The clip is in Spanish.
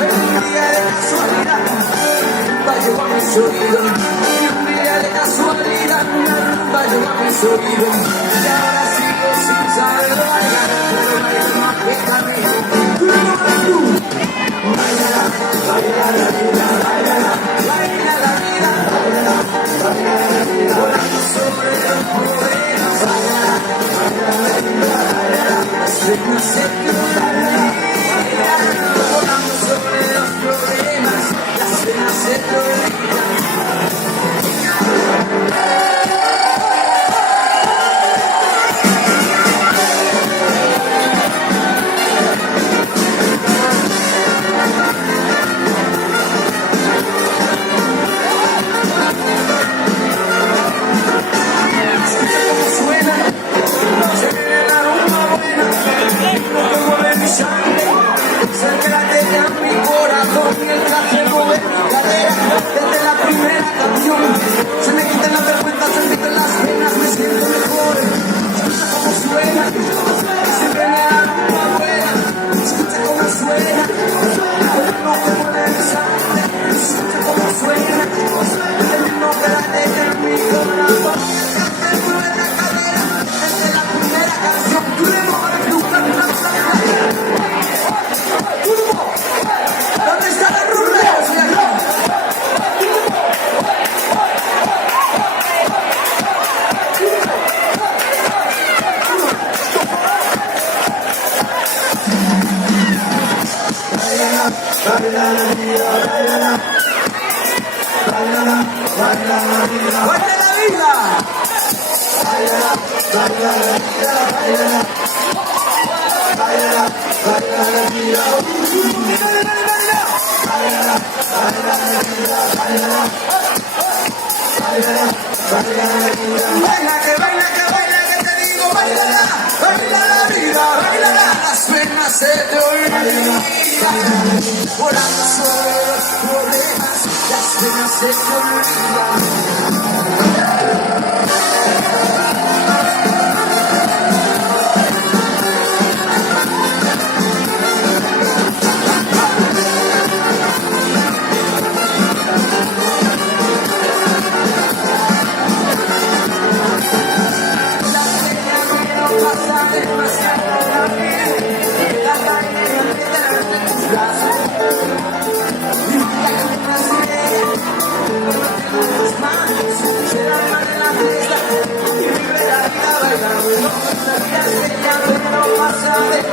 Un día de casualidad, va a llevar mis oídos. Y un día de casualidad, va a llevar mis oídos. Y ahora sigo sin saberlo bailar, pero bailo más que camino. Baila, baila la vida, baila la vida, baila la vida, volando sobre los problemas. Baila la vida, baila, sé que volando sobre los problemas, la cena se te olvida. Sabe